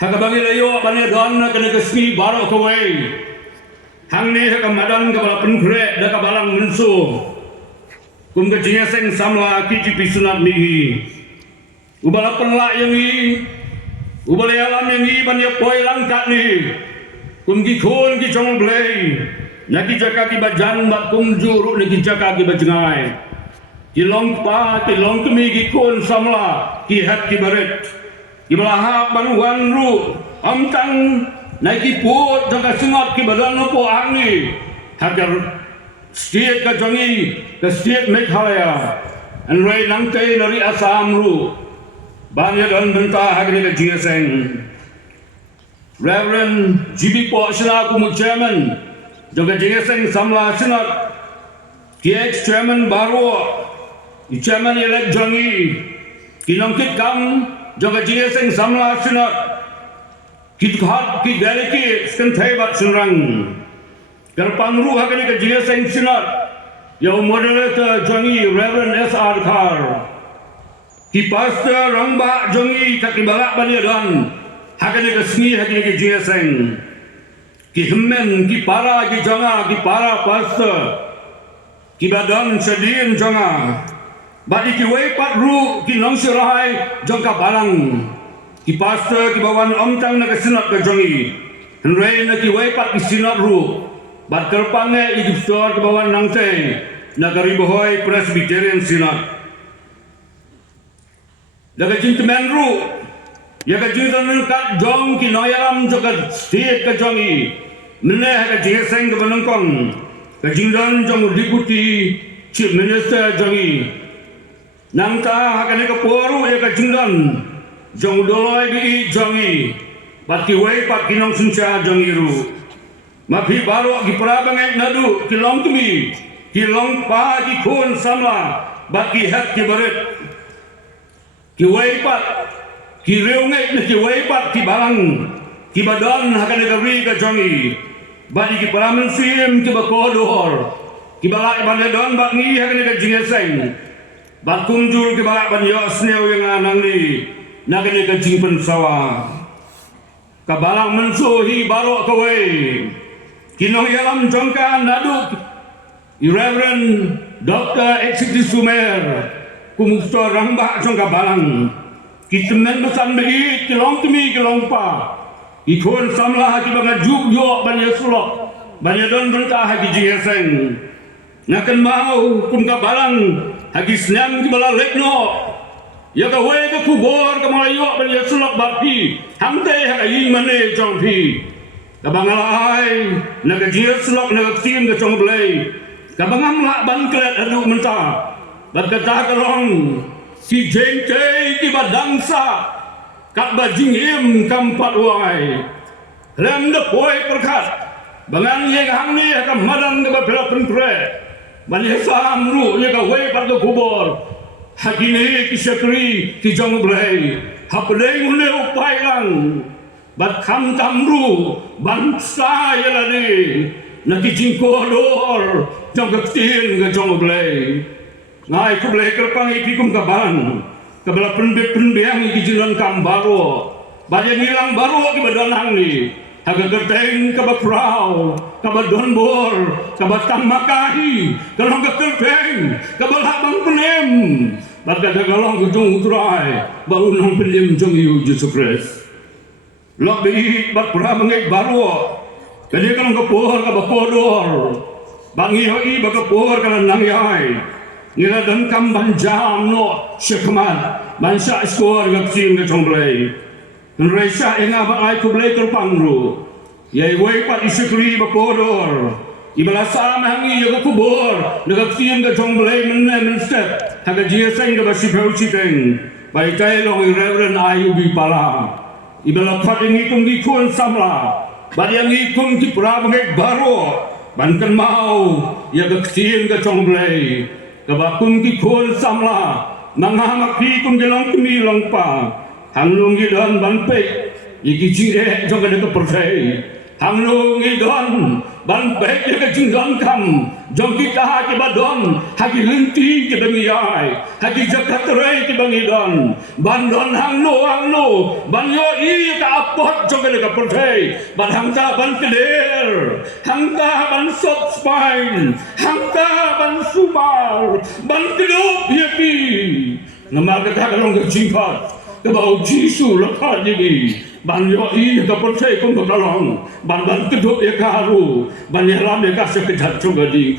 Hakabangi layo bani don na kena kesni baro kawai. Hang ni hakamadan kabala penkre da kabalang mensu. Kum kejingseng samla kiji pisunat mihi. Ubala penla yang i. Ubala alam yang i bani poi langkat ni. Kum ki khon ki chong blei. Naki jaka ki bajan bat kum juru naki jaka ki bajengai. Ki long pa ki long kemi ki khon samla ki hat ki baret. Ki belahap banuan ru amtang naiki put jaka sengat ki badan lupo angni hagar state ka jangi ke state Meghalaya and rai nangte nari Assam ru banya dan benta hagni ka jingseng Reverend GB Po Shina kumu chairman jaka jingseng samla senat ki ex chairman baru chairman elect jangi ki langkit kam jaka jingseng samla senat kithat ki galiki skenthai bat sunrang karpangru hakani ka jingseng senat yau moderator jangi Reverend SR Khar ki pastor rangba jangi ka kibalak baniadan hakani ka sni hakani ka jingseng ki himmen ki para ki janga ki para pastor ki badan sedin janga badi ki wei pat ru ki nongsirai jangka balang ki pastor ki bawan omtang na kasinat ka jangi henrei na ki wei pat ki sinat ru bat kerpange i store ki bawan nangte na karibohoi Presbyterian sinat daga jintemen ru ya ka jintemen kat jong ki noyaram jaka state ka jangi mene ka jingseng ka banangkong ka jingdan jong deputy chief minister jangi nangta hakane ka poru ya ka jingdan jong doloi bi jangi bat ki wei pat kinong suncha jangi ru mapi baro ki prabangai nadu ki long tumi ki long pa ki khon samla bat ki hat ki baret ki wei pat ki reungai ki wei pat ki balang ki badan hakane ka ri ka jangi bat ki pramen sim ki bakodor ki balak baledon bat ngi hakane ka jingseng bat kunjul ki balak ban yos neu yang anang ni nakane ka jingpen sawa ka balang mensuhi baro kawai kinong yalam jongka nadu Reverend Dr. Exiti Sumer kumustor rangba jongka balang kitemen besan begi kilong temi kilong pa ikon samlah ki banga juk yo ban yesulok ban yadon berta hagi jingseng nakan mau kum ka balang hagi senam ki bala lekno ya ka we ka kubor ka malayo ban yesulok bapi hamte ha yi mane jong pi ka bangalai na ka yesulok na ka tim ka jong blai ka bangam la ban klet adu menta bat ka ta kalong si jente ki badangsa kat bajing im kampat wai lem de poi perkat bangang ye hang ni ka madang ka bela pentre ban yesam ru ye ka we pat ka kubor hakini ki sekri ki jong blai hapdei mune upai lang bat kham tamru ban sa yela ni na ki jingko dor jong ka tin ka jong blai ngai ku blai kerpang iki kum ka ban ka bela penbeang ki jilan kam baro baje nilang baro ki badanang ni haga gerteng ka baprau ka badon bor ka batang makahi ka long ka kerteng ka balhabang penem baga galong ujung utrai baru nong penem jong yu Jesus Christ lok bi bat pra mengai baro kali ka long ka por ka bakodor bangi hoi baga por ka nang yai ngira dan kam ban jam no syekman bansa skor ga sim ga chomblai Raisa enga ba ai ku blai terpang ru yai wei pat isikri bakodor ibala sam hangi yo kubor daga sim ga chomblai men step haga jieseng ga basi phau chiteng bai tai long Reverend IUB pala ibala khat ingi kum gi khon samla bari angi kum ki pra bangai baro bankan mau ya ga sim ga chomblai ka bakum ki khon samla nangha pi kum gelong mi long pa hanglung gi dan ban pe iki jire jong ga ka perthai hang lu ngidon ban baik ya ke jingdon kam jong kita haki badon haki linti ke bangiyai haki jakatrai ke bangidon ban don hang lu ban yo i ka apot jong ke ka pertai ban hang ta ban keder hang ta ban sop spine hang ta ban subar ban kedup yaki nama ka kalong ke jingkat ke bau jisu lekat jadi ban yo i ka pertai kum ka long ban kedup ya karu ban yalam ya ka sekejat juga di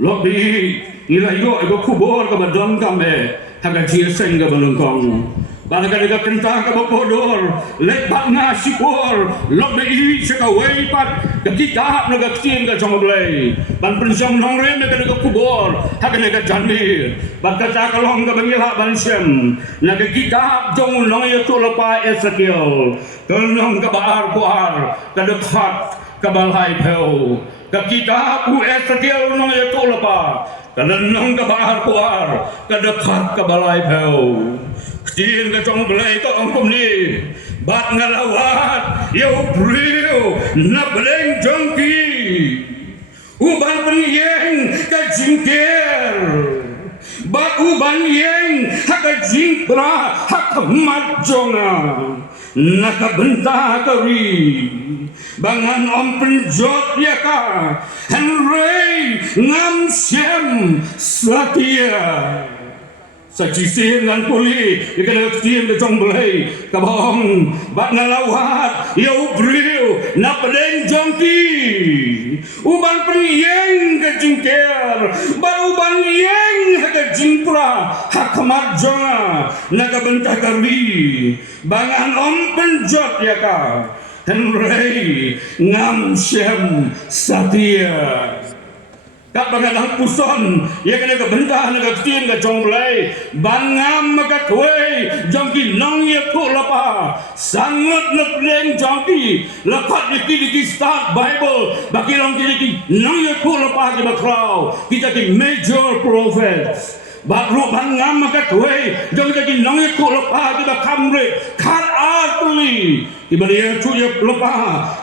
lobby nilai yo ego kubur ka badon kame haga jieseng ka balongkong ban ka kentang ka bopodor lek bak ngasipor lobby i seka wei pat ka kita na ka kien ka jongoblei ban pensong nongre ka kubur haga ka janmir ban ka kalong ka bangila ban sem na ka kita jong nong ya to lapa Ezekiel tolong ka baar kuar ka dekat ka balhai peu ka kita u Ezekiel nong ya to lapa ka nong ka baar kuar ka dekat ka balai peu kecil ka jong belai ka ongkom ni bat ngalawat yo brio na beleng jongki uban penyeng ka jingker bat uban yeng haka jingpra haka marjonga naka benta kari bangan om penjot ya ka Henry ngam siem satia saci dengan puli ikan kecil ke jong belai kabong bat ngalawat yo brio na pedeng jongki uban penyeng ke jingker bat uban yeng ke jingpra hak marjonga naga bentah kari bangan om penjot ya ka Henry ngam siem satia kat bangadang puson ya kena ke bentah naga kecil ke jong belai bangam maka tuai jongki nong ya ku lapa sangat lepeng jongki lekat diki start Bible baki long diki nong ya ku lapa ke bakrau kita ki major prophets baru bangam maka tuai jongki nong ya ku lapa ke bakamre kat artli Ibadah cuya lepa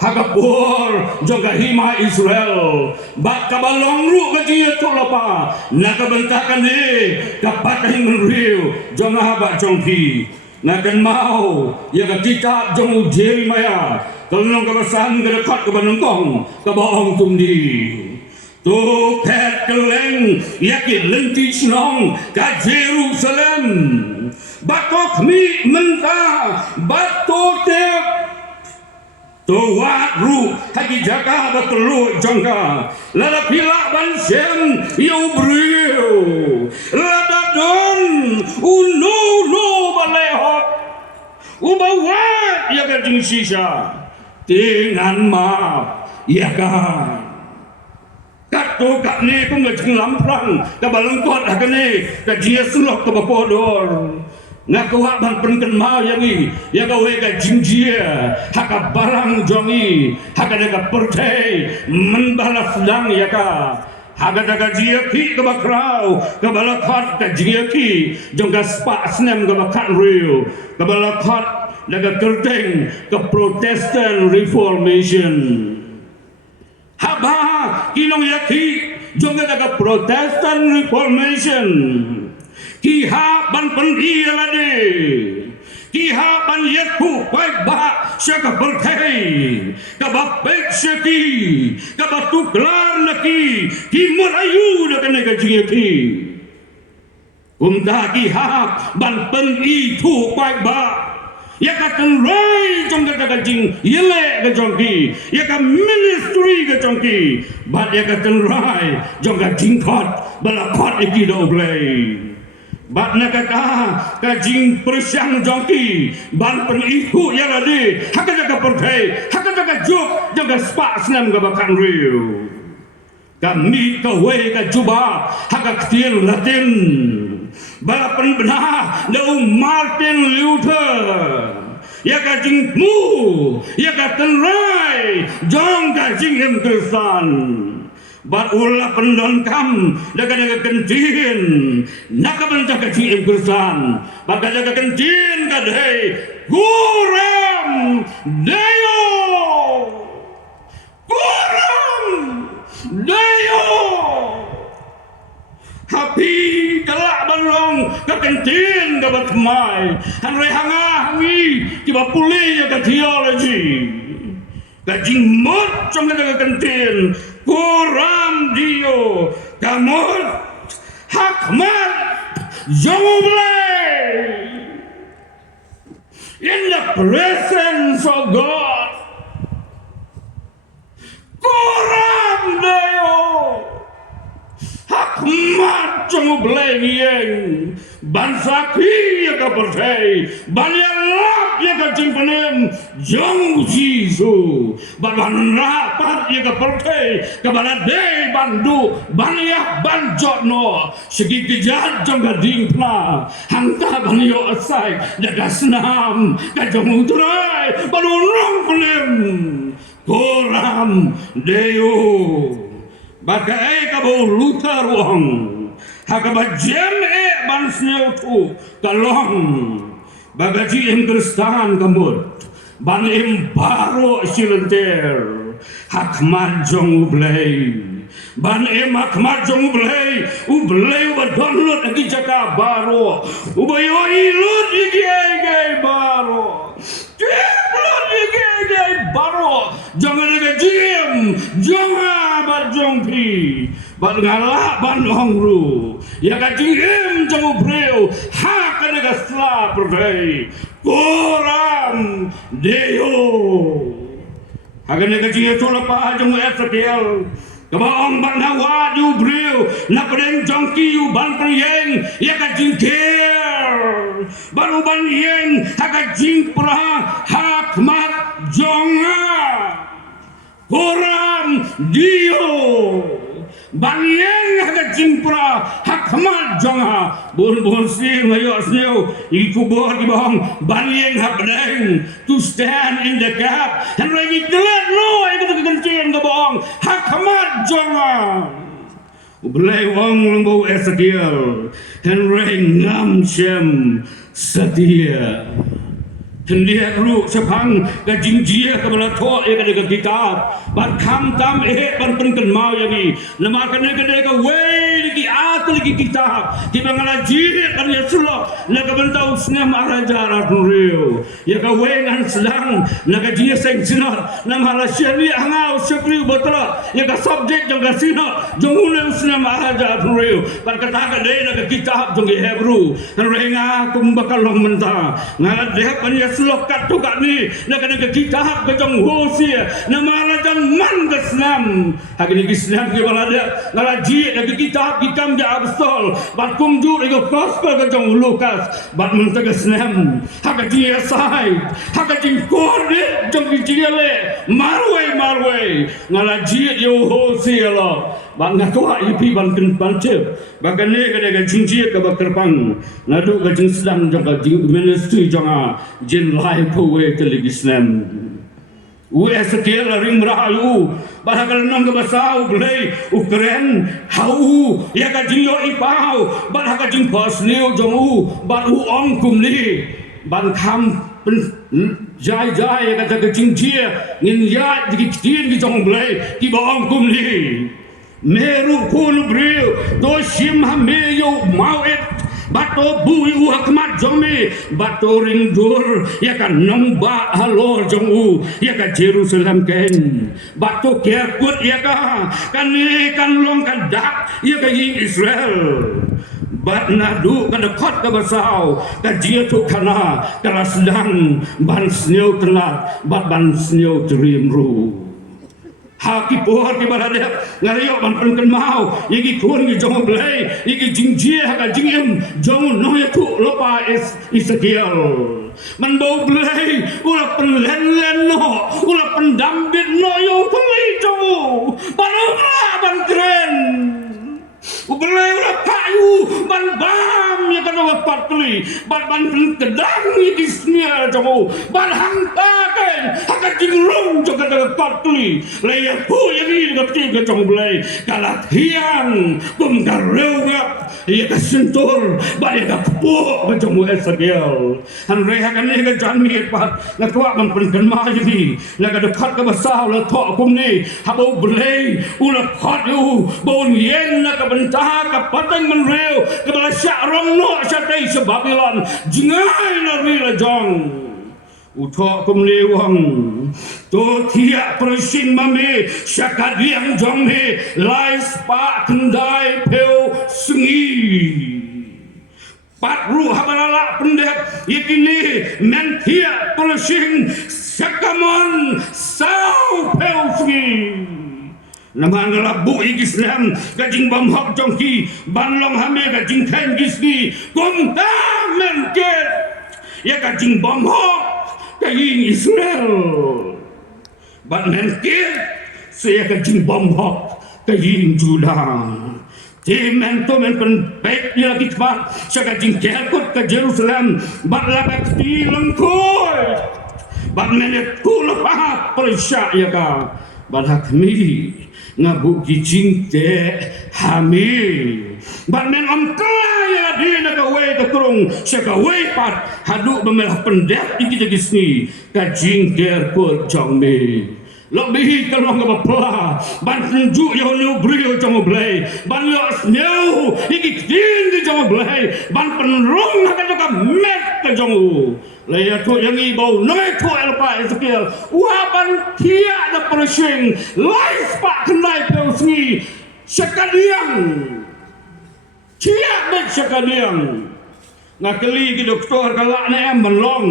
haka bor jongka hima Israel bak kabalong ru kaji tu lepa nak bentakan ni kapat hing riu jonga haba jongki nakan mau ya ka kitab jong Jeremiah tolong kabasan ke dekat ke banungkong ke bohong tumdi tu ket keleng yakin lenti senong ka Jerusalem batok mi mentah batok tep tuat ru hagi jaga betelu jongka lada pilak ban sem yo brio lada don unu no balehot ubawat ya ka jing sisa dengan maaf ya kan kato kat ni pun ngajeng lamplang ka balengkot hak ni ka Yesus ka bapodor ngaku hak ban penken mau yangi ya gawe ka jingjia hak barang jongi hak ka pertai membalas dang ya ka hak ka jiaki ka bakrau ka balakhat ka jiaki jong ka spa snem ka bakat real ka balakhat daga kerteng ka Protestant Reformation haba kinong yaki jong ka Protestant Reformation kiha ban pendia lade kiha ban yetu baik ba syaka berkai ka bapek syaki ka batu gelar laki ki merayu da kena gaji ki kiha ban pen itu baik ba ya ka tenrai jong ka gajing yele ka jongki ya ka ministry ka jongki bat ya ka tenrai jong ka jingkot balakot iki do blai bat nakaka kajing persiang jongki ban penihu yang ada hak jaga pertai hak jaga juk jaga spak senam ke bakan riu kami kawe ka juba hak kecil Latin balapan benar dau Martin Luther ya kajing mu ya katenrai jong kajing em Kristen bat ulah pendon kam daga kencin nak bentah kecil Kristen bat daga kencin kadai guram deo jong ka kantin ka batmai han re hanga hangi ki ba puli ya ka theology ka jing mot jong ka kantin kuram dio ka mot hakmat jong in the presence of God. Kuram dayo hakmat jong bleng bansa ki ka percay balyak ya ka jingpanem jong jisu ban rapat ya ka percay ka balade bandu balyak banjot no segi kejat jong ka dingpla hangta banyo asai daga senam ka jong utrai balurong penem kuram dayo bagai kabo lutar wong hakaba jem ban sneu tu kalong bagaji em kristan kamut ban em baro silenter hakmat jong blay ban em hakmat jong blay u blay wa download lagi jaka baro u bayo ilut ige baro baro jangan ada jim jangan barjong pi ban ngalah ban hongru ya ka jim jangan breu ha kana ka sla perdai koram deo hagane ka jim tu lapa jong Ezekiel kabaong ban hawa ju breu na preng jongki u ban preng ya ka jim baru ban yen haka jing pra hakmat jonga koram dio ban yen haka jing pra hakmat jonga bon sing ayo sneu iku bo di bawang ban yen hakdeng to stand in the gap and lagi gelat no iku kekencing ke bawang hakmat jonga Belai wang lembau Ezekiel Henry ngam shem setia Hendiak ru sepang gajing jia kebala to e kada kitab ban kham tam ban penken mau yani lemar kene kene ka we ki at ki kitab ki bangala jia kan Yesulah na ka bentau sne maraja ra rio ya ka we ngan sedang na ka jia seng sinat na mala shani anga usakri botra ya ka subject jong ka sinat jong ule sne maraja rio ban kata ka de na ka kitab jong Hebrew na renga kum bakal long menta ngala de pan Yesulah kat tu kat ni na ka kitab ka jong Hosea na marajan man ka snam hagini ki snam ki balada ngala jia na kitab ki kam ja apostol ban kum ju ego gospel ka jong Lukas ban menta ka snam haga jia sai haga jing korde jong ki jia le marwe ngala jia yo Hosea lo ban ngakwa ipi ban ken pancep bagane ka de jing jia ka bakerpang ngadu ka jing slam jong ka jing ministry jong a jin lai po we telegi snam u Ezekiel ring rahayu bahakal nang ka basau blai ukren hau ya ka jing yo ipau bahaka jing posneu jong u ban u ong kum ni ban kham jai ya ka jing jia ngin ya di tin ki jong blai ki ba ong kum ni meru kul breu do shim ha meyo mauet bato bui u hakmat jome bato ring dur ya kan nomba halor jong u ya ka Jerusalem ken bato kia kut ya kan long kan dak ya ka Israel bat nadu kan dekot ka basau ka jia tu kana ka sedang ban sneu telat ban sneu dream ru haki pohar ki balade ngariyo ban penken mau yigi kun ki jong blai yigi jingjie haka jingim jong no ya tu lopa Ezekiel man bau blai ula pen no ula pendambit no yo kuli jong ban keren Ubelai ulah payu ban bam ya kan wapat kali ban kedang ni di sini jauh ban hangtakan haka jing long cho ka pat tuli le ya pu ya ni ka ti ka chong blai kalat hiang kum ka reu ngap ya ka sentur ba ya ka pu ba chong Ezekiel han re ha kan ni ka jan mi pat na tua man pen kan ma ji na ka pat ka ba sao la tho kum ni ha bo blai u la pat u bon yen na ka ban ta ka patang man reu ka ba sha rong no sha tai sha Babylon jingai na ri la jong uthok kum le wang to thia prasin mame syakadiang jong he lai spa kendai peu sengi pat ru habalala pendet yakini men thia prasin sakamon sau peu sengi Naman labu Islam kajing bam hak jong ki banlong hame kajing khen gisni kum ta men ket ya kajing bam hak kajing Israel ban men ket saya kajing bam hak kajing Judah ti men to men pen pek ni lagi kbat saya kajing kelkut ke Jerusalem bat lakat ti lengkoi bat men tu lepas persya ya ka bat hakmi ngabu kijing te hamil ban men om klaya di na ka we ka kurung sa ka we pat hadu bemelah pendet iki gisni kajing ger pur jong me lebih kalau ngapa pula ban tunjuk yo nu brio jong blai ban yo sneu iki tin di jong blai ban penrung na ka met ka jong Laya tu yang ibu, ngai tu elpa Ezekiel. Waban tiak da persing, life pak kendai pelsi sekalian. Tiak bet sekalian. Ngakeli ki doktor kalak na em melong.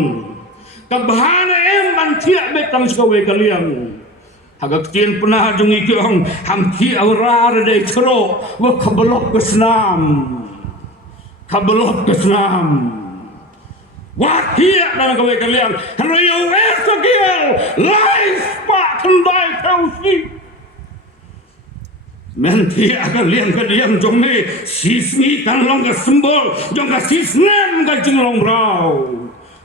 Kabahana em ban tiak bet tang sekawe kalian. Hagak tien pernah jungi ki ong hamki aura de tro wa kabelok ke senam. Kabelok ke senam. Wah hiak dalam kawai kalian Hanayo Ezekiel Lais pak kendai kausi Men hiak kalian kalian jong me Sismi tan long ka sembol Jong ka sisnem ka jinglong brau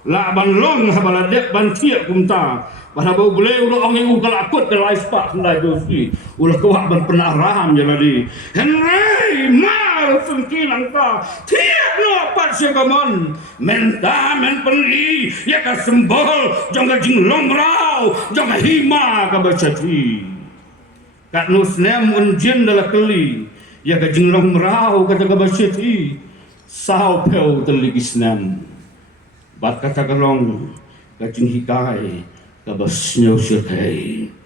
La ban long habaladek ban tiak kumta Pada bau boleh ulah orang yang ukal akut ke lais pak kendai kausi Ulah kawak ban pernah raham jadi Henry mal sengkilang ka Tiak no pat syakamon Menta men peni ya ka sembol jong ka jinglong brau jong ka hima ka bacati kat nusnem unjin dala keli ya ka jinglong brau kata ka bacati sao peu teligisnem bat kata kalong ka jinghikai ka basnyo sirkai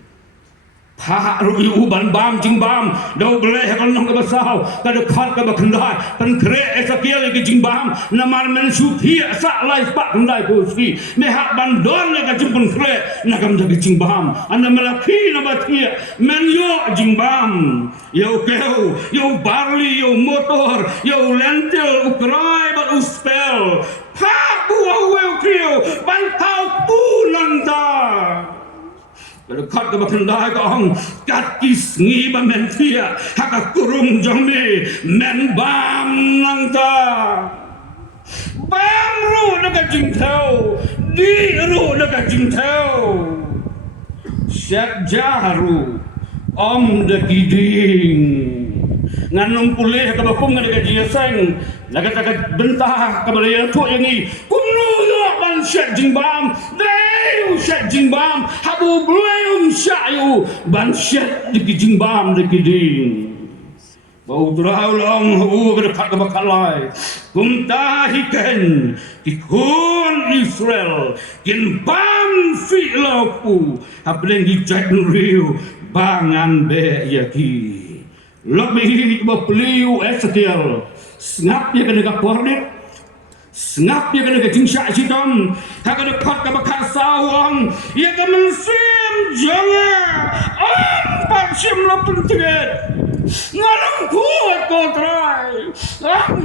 Pak ru'i uban bam jing bam dau beleh kan nong ka basau ka dekat ka bakendai pen kre Ezekiel ke jing bam namar men suthi sa lai pak kendai kusi mehak bandon ka jing pen kre na kam ja jing bam anda melaki na batia men yo jing bam yo keu yo barley yo motor yo lentil ukrai bat uspel pak buah wel keu ban tau punanta Dekat ke bakendai ke ong kat kisngi ba men tia haka kurung jong me men bam nangta bam ru dekat jing tau di ru dekat jing tau syak jaru om de kiding nganong pulih ke bakum dekat jing seng lagat bentah ke balaya tu yang ni kumnu yo ban syak jing bam Syed Jingbam habu belum syayu ban syed di Jingbam di kiding bau terau long hu berdekat ke bakalai kumta hiken ikun Israel kin bam fi loku aplen di jat riu bangan be yaki lebih beliau Ezekiel snap dia kena kapornet Sengap dia kena kecing syak hitam Haka dekat ke bakat sawang Ia ke mensim jangan Empat sim lah pentingit Ngarang kuat kau terai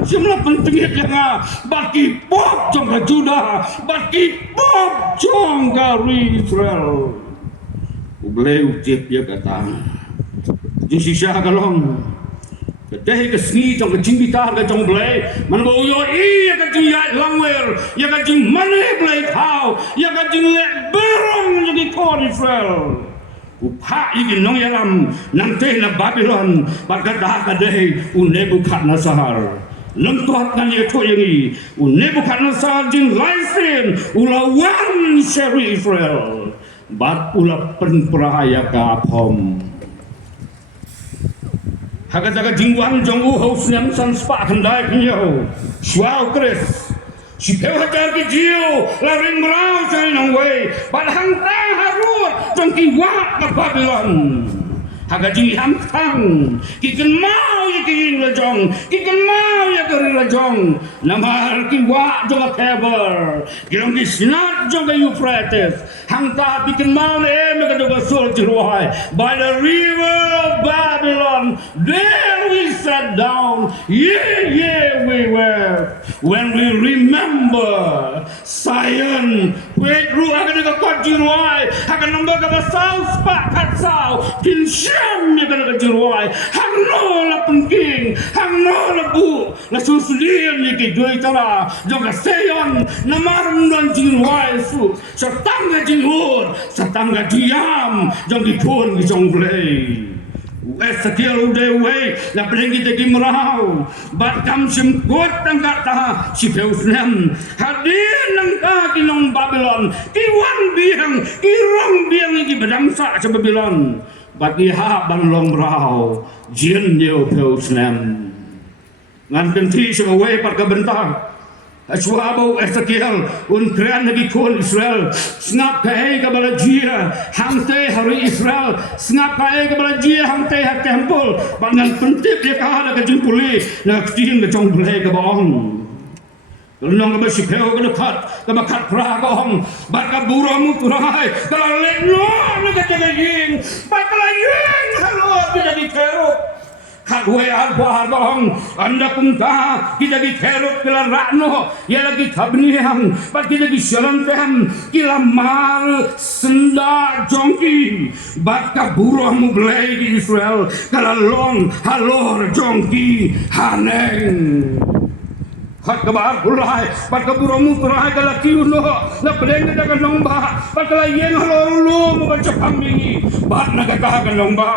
Sim lah pentingit jangan Baki pop jong ke Judah Baki pop jong ke Israel Ubleh ucip dia kata Jing sisya kalong Kedah ke sini jong kecing bitar ke jong belai man bau yo iya kecing yat langwer ya kecing mana belai tau ya kecing lek berong jadi ko kuon Israel upah iki nong yalam nanti na Babylon berkata kadai Nebukadnezar lentot kan ye to yangi Nebukadnezar jin laisin ulawan seri Israel bat ula penperaya ka phom haga jingwan jong u ho snam san spa khandai pinyo swao kris si pheo hajar ki jiu la ring rao chai nong wei bat hang ta harut jong ki wa ka Babylon haga jing ham thang ki kan mau ye ki ring la jong ki kan mau ye ki ring la jong namar ki wa jong ka Khabar girong ki sinat jong ka Euphrates hang ta bi kan mau le me ka jong sol jiruai by the river of Babylon there we sat down we were when we remember Zion wait ru aga ka kot jiruai haga number ka basau spa kat sau kin syam me ka jiruai hang no la penking hang no la bu la susulian ye ki doi tara jong ka Zion namar non jiruai su satanga jinhur satanga diam jong ki pun ki jong blei Ezekiel udah wei la brengi te gimrau bat kam sim kot tangka ta si peusnem hadir nang ka kinong Babylon ki wan biang ki rong biang ki bedamsa sa Babylon bat ki ha ban long rau jin neu peusnem ngan kenti sa wei pat ka bentar Suabo Ezekiel kran lagi kon Israel snap kai ka bala jia hamte hari Israel snap kai ka bala jia hamte hat tempel bangan pentip dia ka ada ka jumpuli na tin ka jong bulai ka bong nong ka si pheo ka khat ka khat pra ka hong ba ka buramu turai ka le no na ka jaga ying ba ka ying halo ka jadi kero Kadwe alwa gong anda punta kita di keruk kila rakno ya lagi tabniang bat kita di selantem kila mal senda jongki bat kaburuh mu belai di Israel kala long halor jongki haneng hat kabar ulai bat kaburuh mu turai kala kiuno na beleng daga nomba bat kala yen halor lu mu baca pamini bat nagata ka nomba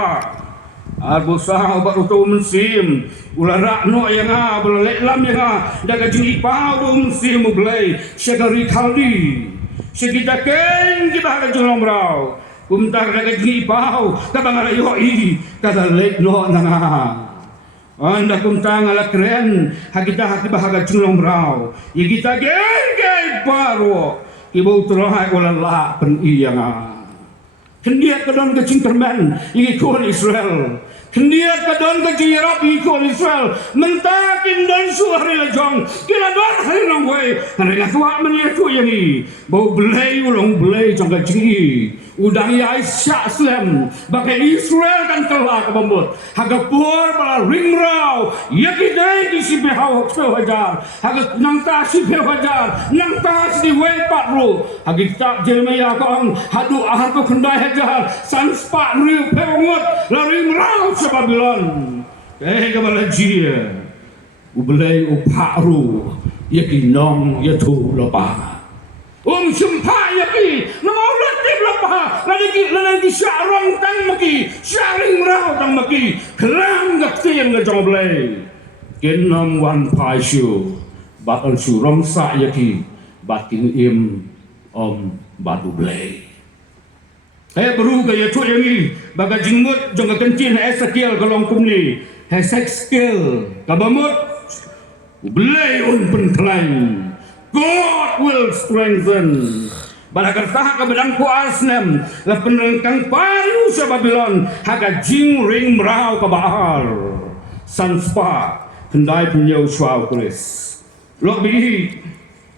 Arbo sah obat utuh musim ulah rakno yang bela leklam yang daga jing ipau do musim belai segari kaldi segita ken ki bahaga jolong rau kumtar daga jing ipau ka bangala yo i kada lekno nanga anda kumtang ala keren hakita haki bahaga jolong rau ye kita gen paro ibu terahai ulah la pen iyanga kendiat kedon ke cinterman ini kon Israel kendiat kedon ke jirap ini kon Israel mentakin dan suhari lejong kila don hari nong wei hari tua menyatu yani bau belai ulong belai jong ke jingi udang ya Aisyah Islam bagai Israel kan telah kebambut haga pur bala ringrau ya kidai di si behau hajar haga nang ta si behau hajar nang ta si wei patru haga kitab Jeremia kong hadu ahar ko kendai hajar san spa riu peungut la ringrau sa Babylon ka bala jia ubelai upakru ya kinong ya tu lopa sumpah ya pi nama latib lapah lagi syarong tang maki syaring rau tang maki kelang gak tiang ga jong blai kenom wan pai shu bakal surong sa ya ki batin im om batu blai beru ga ya tu yangi baga jingmut jong ga kencin Ezekiel galong kumni Ezekiel kabamut blai un penklain God will strengthen. Balakartah ka bedang kuasnem la penrengkang paru sa Babylon haga jing ring merau ka bahar sanspa kendai punya suau kulis lok bihi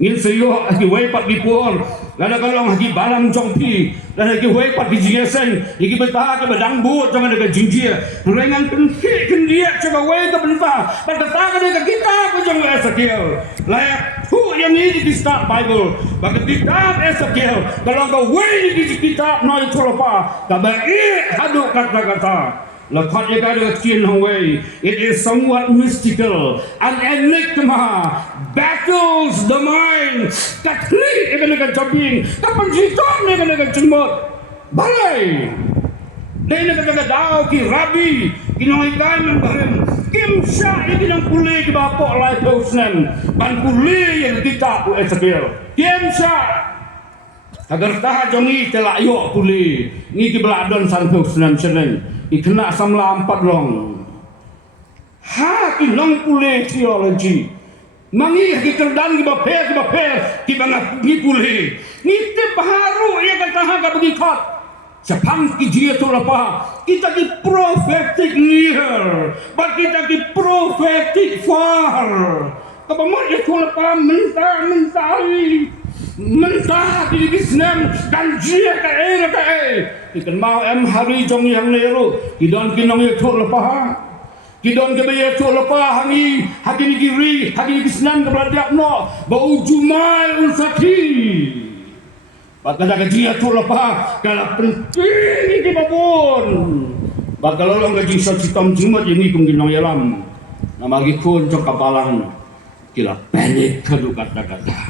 ngin sayo aki wei pat di puon lada kalong aki balam jongpi lada aki wei pat di jingeseng iki betah ka bedang buat jangan ada jingjia rengan penki kendia coba wei ka bentah berkata ka kita pujang Ezekiel layak yang ini di kitab Bible bagi kitab Ezekiel kalau kau wei di kitab noi tulopa kabai hadu kata-kata lakat yang ada kian hawai it is somewhat mystical an enigma battles the mind katri ikan jabing kapan jitong ikan jemut balai. Dahil nagkagadaw ki Rabi, kinangaikan ng barim, kim siya ikinang puli ki Bapo Lighthouse nem, ban puli yang kita ku Ezekiel. Kim siya, agar taha jongi telayo puli, ni ki beladon santos nem seneng, ikena samla 4 long. Ha kinang puli theology. Mangi ki kerdan ki baper ki bangat ni puli. Ni te baharu ia kata ha bagi kot. Sepang kijia tu lapa kita di prophetic near, but kita di prophetic far. Kapamat ya tu lapa mentah di Islam dan jia ka ikan mau hari jong yang leru kidon kinong ya tu lapa kidon ke baya tu lapa hangi hakini kiri hakini Islam keberadiak no bau jumai unsaki. Bakal dia tu lepas kalau penting di babon. Bakal orang gaji sositom jimat ini kungkinong yalam. Nama gikun cok kapalang kila panik kadu kata-kata.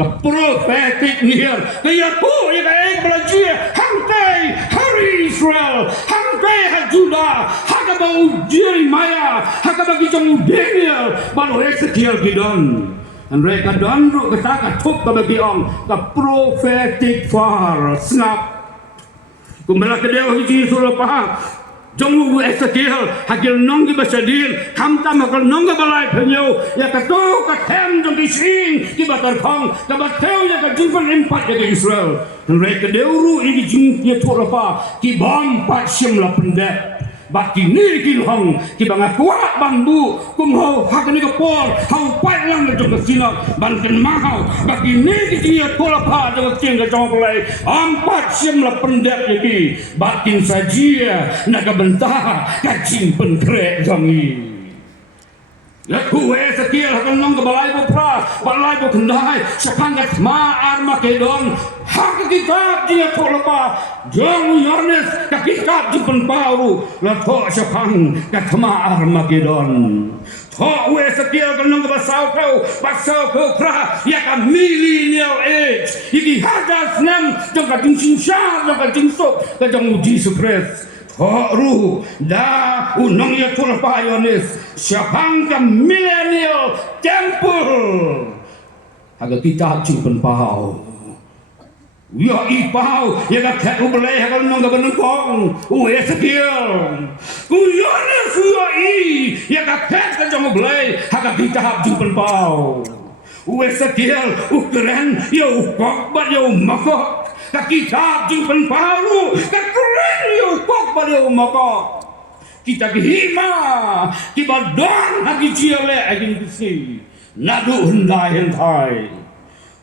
Keprofetik niar kaya tu ya kaya belajar hangkai hari Israel hangkai Juda haka bau Jeremiah haka bagi jong Daniel baru Ezekiel Gidon. Mereka danduk kata tup ke bagi orang ke prophetic far snap kumbala ke dia hiji suruh faham jong Ezekiel hakil nong ki basadil kamta makal nong ke balai penyo ya katu ke tem jong kising ki batar khong ke bateu ya ke jumpan 4 ya ke Israel mereka deuru ini jing ya tu apa ki bom 4 sim la pendek baki ni ki hong ki banga kuat bambu kum ho hak ni ke por hau pai lang ke jong sina ban ken mahau baki ni ki dia tola pa jong cing ke jong pelai 4 sim la pendek ni bakin sajia nak ke bentah kacing penkrek jong ni. Laku Ezekiel akan nong ke balai bopra, balai bokendai, sepangat ma Armageddon, hak kitab dia tolapa, jong Yohanes ke kitab jumpen baru, laku sepang ke ma Armageddon. Tho Ezekiel akan nong ke basau kau pra, ya ke millennial age, iki hadas nem, jong ke jing sinsya, jong ke jing sok, ke jong Jesus Christ. Ru da unong ya tulpa Yohanes siapang ke millennial temple aga kita jumpen pau ya ipau ya ka kat ubelai ha nong ga benengkong Ezekiel Yohanes ya ka kat ka jong ubelai ha ka kita jumpen pau Ezekiel ukren ya ukok ba ya makok kitab jumpen paru keren yo kok pada maka kita hima kita don hagi ciale agin kisi nadu hendai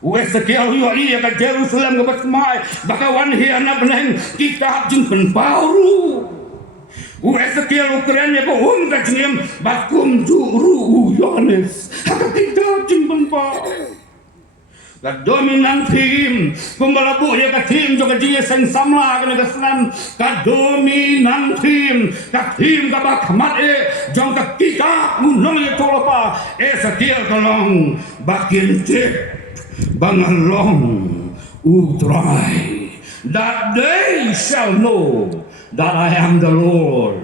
Ezekiel yo iya ke Jerusalem ke Basmai bakawan hi anak beneng kitab jumpen paru Ezekiel ukren ya ko ka jengem bakum juru Yohanes kitab jumpen paru ka dominant theme kumbalabu ya ka theme jo ka jiya sang samla ka nagasnan ka dominant theme ka bakmat jong ka kitab munong ya tolapa Ezekiel kalong bakin tip bangalong utrai that they shall know that I am the Lord.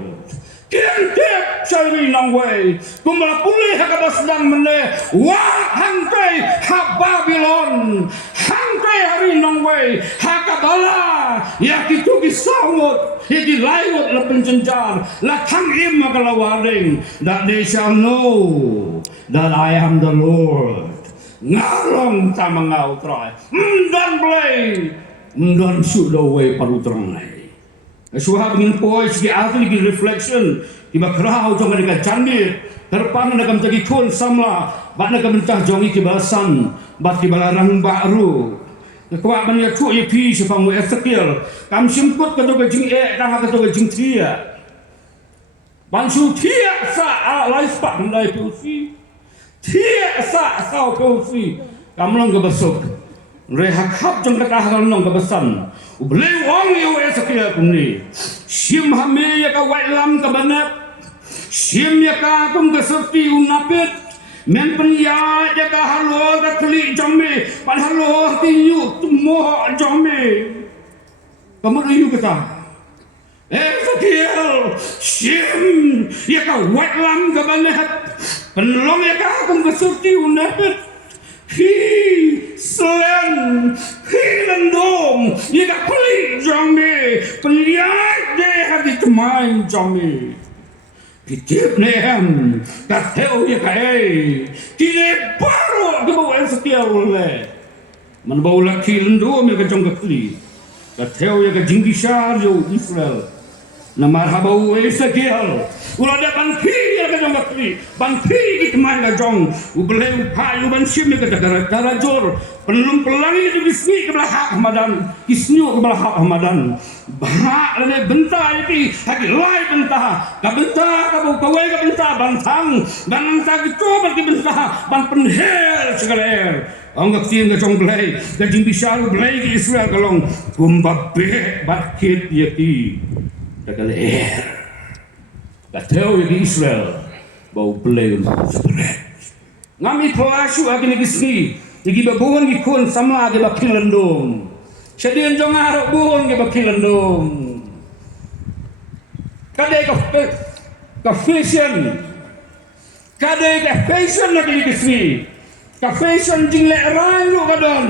Kintip cari nang way kumala pulih hakabasdan mene wah hangkai ha Babylon hangkai hari nang way hakabala ya kitu kisawot hidi laiwot la penjenjar la tangim makalawaring that they shall know that I am the Lord ngarong tamangau try dan play dan sudah way parutrang suha begin poi segi asli di reflection di bakrau jong dengan candi terpang nak menjadi kun samla bat nak mentah jongi ke basan bat di balarang baru kuat banyak tu ye pi sepang Ezekiel kam simput ke doga jing dah ke doga jing tia bansu tia sa lai spak ndai pusi tia sa sau pusi kam long ke besok rehakap jong kata hal nong ke besan ubelai wang yo Ezekiel kumni sim hame ya ka wailam ka banat sim ya ka kum ka serti unapit men penya ya ka halo ka kli jome pan halo tinyu tumo jome kamu ayu kata Ezekiel sim ya ka watlam ka banat penlong ya ka kung kesurti unat hi selen hi landom ya ka kuli jami penliat de hati kemain jami kitip nehem ka theo ya ka kine baru ka bawa Ezekiel le man bawa laki landom ya ka jong ka kuli ka theo ya ka jinggisar yo Israel na marhabau Ezekiel ulah dia bangki ya ka bakri bangki ki kemana jong ubeleu payu ban sim ka dara jor penlum pelangi di bisni ke belah hak Hamadan isnyu ke belah hak Hamadan bah le benta iki haki lai benta ka benta ka bau kawai ka benta bantang dan ta ki coba ki benta ban penhel segaler anggap tiang ke jong belai gajing bisaru belai ki Israel kalong kumbabe bakit yati Dakale Gateo di Israel bau belai seberat. Ngami pelasyu agi ni gisni, igi babuan gi kun sama agi bakil lendong. Sedian jong arok buon gi bakil lendong. Kadai ka fashion lagi ni gisni. Ka fashion jing le rai lu kadon.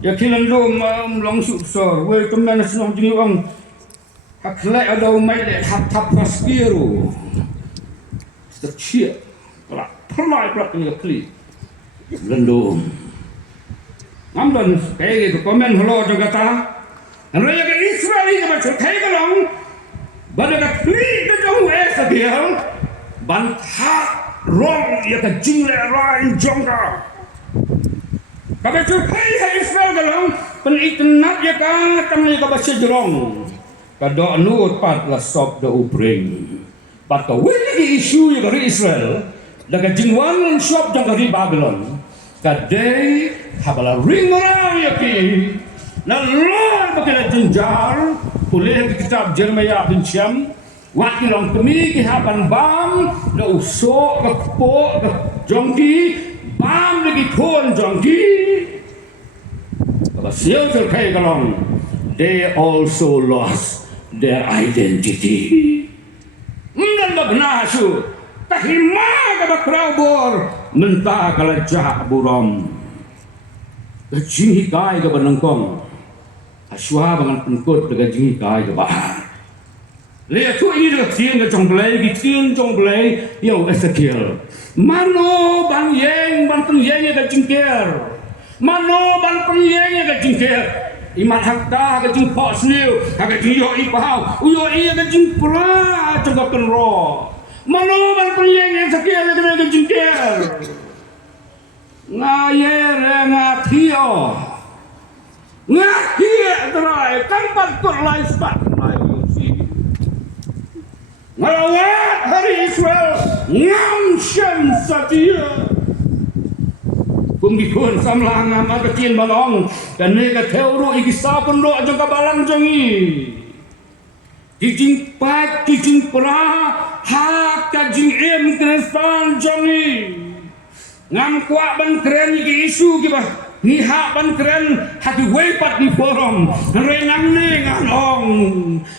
Ya kilendong long sor, we teman senong jing wang Aklai ada umai le hap paspiru. Terciak. Kalau pernah pelak ni kli. Lendung. Amdan kayak gitu komen hello jong kata. Raya ke Israel ini macam kayak galong. Pada ke kli ke jong Ezekiel. Bantah rong ya ke jingle rain jong ka. Kabe cukai Israel galong. Penitenat ya ka kami ka basya jerong. Kada nur pat la stop the upring. But the winning issue yang dari Israel, daga jingwan shop yang dari Babylon. Kadai habala ring around yaki. Na Lord bakal jenjar, boleh di kitab Jeremiah bin Syam. Waktu long kami kihapan bam, na usok kepo jongki, bam lagi kon jongki. Kalau siapa terkait kalong, they also lost their identity. Ngan bagnasu tahima ka bakraubor menta kalajak burom. Jingi kai ka banangkong. Aswa bangan pengkot dengan jingi kai ka bahar. Le tu ini dah tiang ka jongblai ki tiang jongblai yo Ezekiel. Mano bang yeng bang pengyeng ka jingker. Mano bang pengyeng ka jingker. Imat hakta ka jing po sniu ka jing yo ipau uyo iya ka jing pra coba kenro mano bang penyeng Ezekiel ka jing ker ngayer ngathio ngathie terai kan patut lai spat lai usi ngalawat hari Israel ngam shem satia Kumgikun samlang nama kecil balong dan nega teoro ikisa pun do jangka balang jangi kijing pat kijing pra ha kajing em kristal jangi ngam kuat ban keren ki isu ki bah ni ha ban keren hati wepat di forum renang ne nganong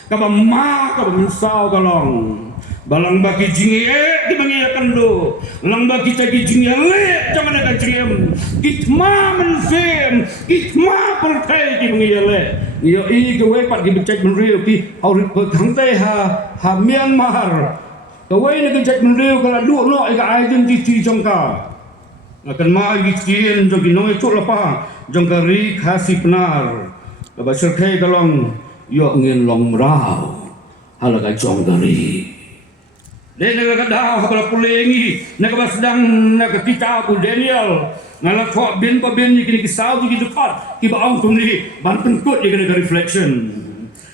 ka ma ka mensau kalong balang bagi jingi di mengiyakan do lang bagi tagi jingi le jangan ada jingem kitma mensem kitma pertai di mengiyale yo ini ke wepat di becek menriu ki aurit berhangtai ha Myanmar ke we ne becek menriu kala du no ika ajun di jongka akan ma gi kien jogi no itu lapa jongka ri khasi penar ba serkai kalong yo ngin long rau halaga jongka ri dia nak dah apa pulengi nak sedang nak kita aku Daniel ngalah kau bin ni kini kisah tu gitu kat kiba ang tumli ban penkut dia kena reflection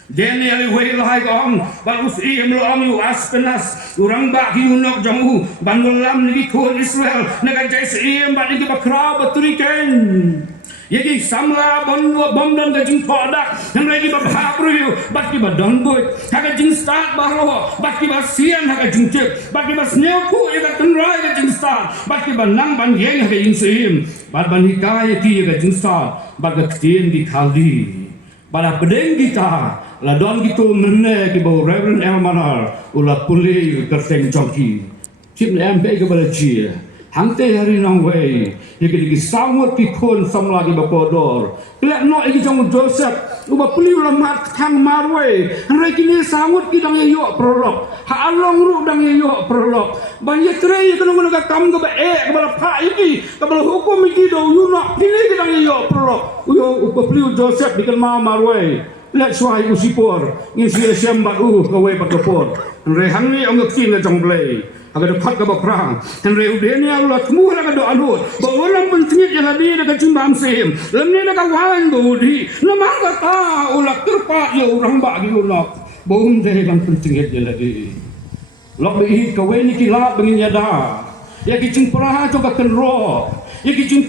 Daniel way lahai kong ban usi melo am yu aspenas urang ba ki unok jamu ban lam ni ko Israel nak jai sim ban ni bakra baturiken Yagi samla bom dan gajing produk yang lagi babhabru baki badon boy haga jing start bahro baki basian haga jing cek baki bas neuku ega tenrai gajing start baki banang ban yeng haga jing sim bad ban hikaya ki haga jing start bad gatien di khaldi pada pedeng kita la don gitu menne ki bo Reverend Elmanar ula puli kerteng jongki chip em be ke bala chi hangte hari nang wei yeki samut ki khon samla ki bapodor le no iki jong Joseph uba puli ula mat thang marwe re kini samut ki dang yo prolog ha along ru dang yo prolog banyak tre ko no ka kam ka e ka bala pha iki ka bala hukum iki do yu no kini ki dang yo prolog uyo uba puli Joseph dikan ma marwe let's why usipor ngin sia siam ba ka we ba kapor re hangi ong ki na jong blai aga de phat ka ba prang tan re ude ni ala tmu la ka do alut ba olam pentingit ya ladi da ka cimbam sim lam ni da ka wan bu di na ma ka ta ula terpa yo orang ba gi ulak ba de kan pentingit ya ladi lok bi ka we ni ki la bengin ya da ya ki cing pra to ka ken ro ya ki cing